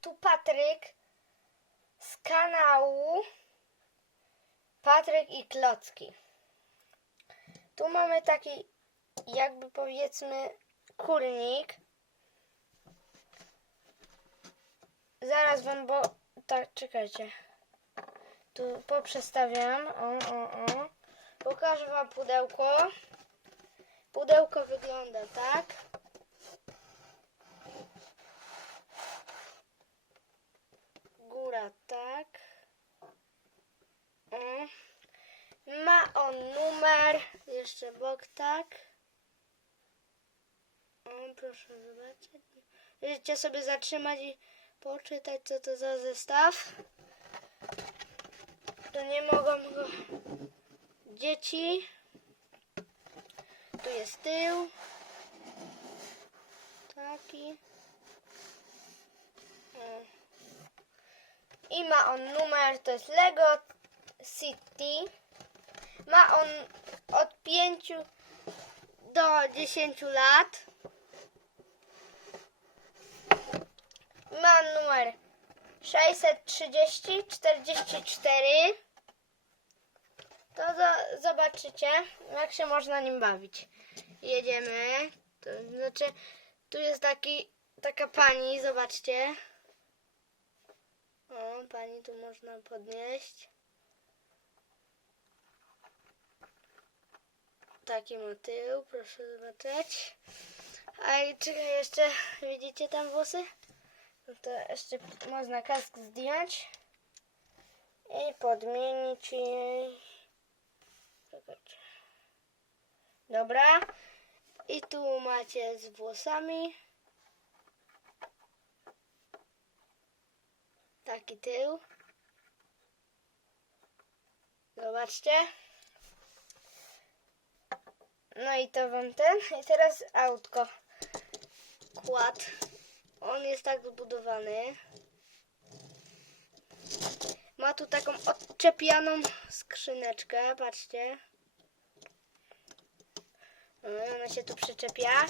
tu Patryk z kanału Patryk i Klocki. Tu mamy taki, jakby powiedzmy, kurnik. Zaraz wam, bo tak, czekajcie. Tu poprzestawiam. O, o, o. Pokażę wam pudełko. Pudełko wygląda tak. Góra tak. O. Ma on numer. Jeszcze bok tak. O, proszę zobaczyć. Możecie sobie zatrzymać i poczytać, co to za zestaw. Tu nie mogą go dzieci. Tu jest tył. Taki. I ma on numer, to jest Lego City. Ma on od 5 do 10 lat. Ma numer 630 44. To zo- zobaczycie, jak się można nim bawić. Jedziemy. To znaczy, tu jest taki, taka pani, zobaczcie. O, pani tu można podnieść. Taki ma tył, proszę zobaczyć. A i czy jeszcze widzicie tam włosy? No to jeszcze można kask zdjąć i podmienić jej. Dobra. I tu macie z włosami. Taki tył. Zobaczcie. No i to wam ten. I teraz autko. Kład. On jest tak zbudowany. Ma tu taką odczepianą skrzyneczkę. Patrzcie. No, ona się tu przyczepia.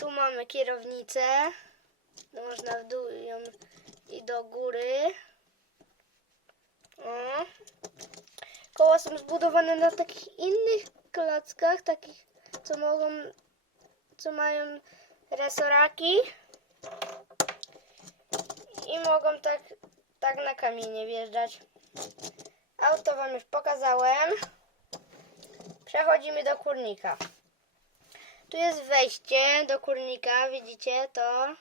Tu mamy kierownicę. Można w dół ją i do góry. O. Koła są zbudowane na takich innych klockach, takich co mogą, co mają resoraki i mogą tak, tak na kamienie wjeżdżać. Auto wam już pokazałem. Przechodzimy do kurnika. Tu jest wejście do kurnika, widzicie to?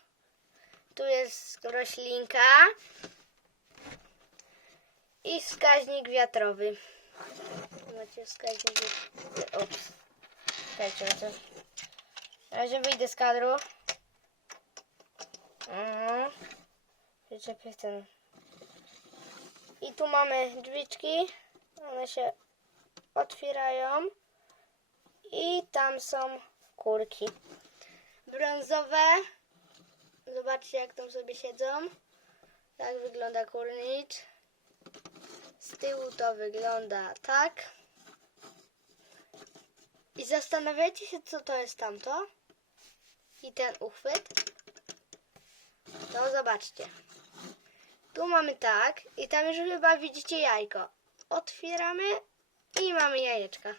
Tu jest roślinka i wskaźnik wiatrowy. Macie wskaźnik wiatrowy. Czekajcie, bo to... Na razie wyjdę z kadru. Mhm. Wyczepię ten. I tu mamy drzwiczki. One się otwierają. I tam są kurki. Brązowe. Zobaczcie jak tam sobie siedzą. Tak wygląda kurnicz. Z tyłu to wygląda tak. I zastanawiacie się, co to jest tamto? I ten uchwyt? To zobaczcie. Tu mamy tak i tam już chyba widzicie jajko. Otwieramy i mamy jajeczka.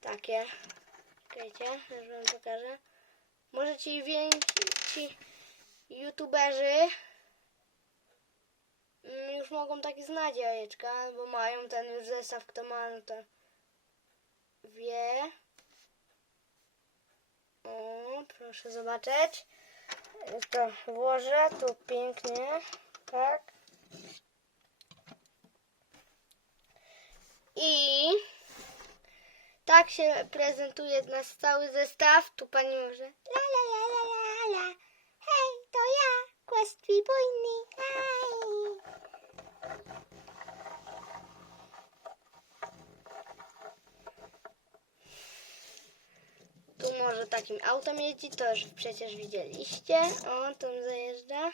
Takie. Czekajcie, już wam pokażę. Może ci więksi youtuberzy mm, już mogą takie znać jajeczka, bo mają ten już zestaw, kto ma, no to wie. O, proszę zobaczyć. To włożę tu pięknie. Tak. I tak się prezentuje nasz cały zestaw. Tu pani może. La la la la la la. Hej, to ja, Quest. Hej. Takim autem jeździ, to już przecież widzieliście. O, tam zajeżdża.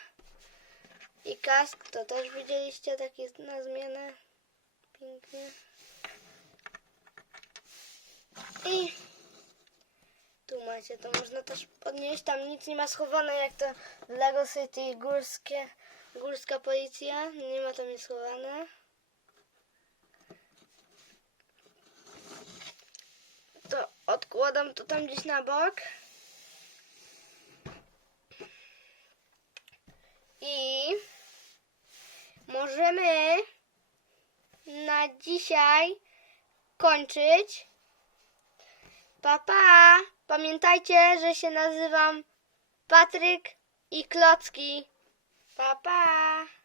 I kask to też widzieliście, taki na zmianę. Pięknie. I Tu macie, to można też podnieść. Tam nic nie ma schowane jak to Lego City górskie, górska policja. Nie ma tam nic schowane. To odkładam to tam gdzieś na bok. I możemy na dzisiaj kończyć. Papa, pamiętajcie, że się nazywam Patryk i Klocki. Papa. Pa.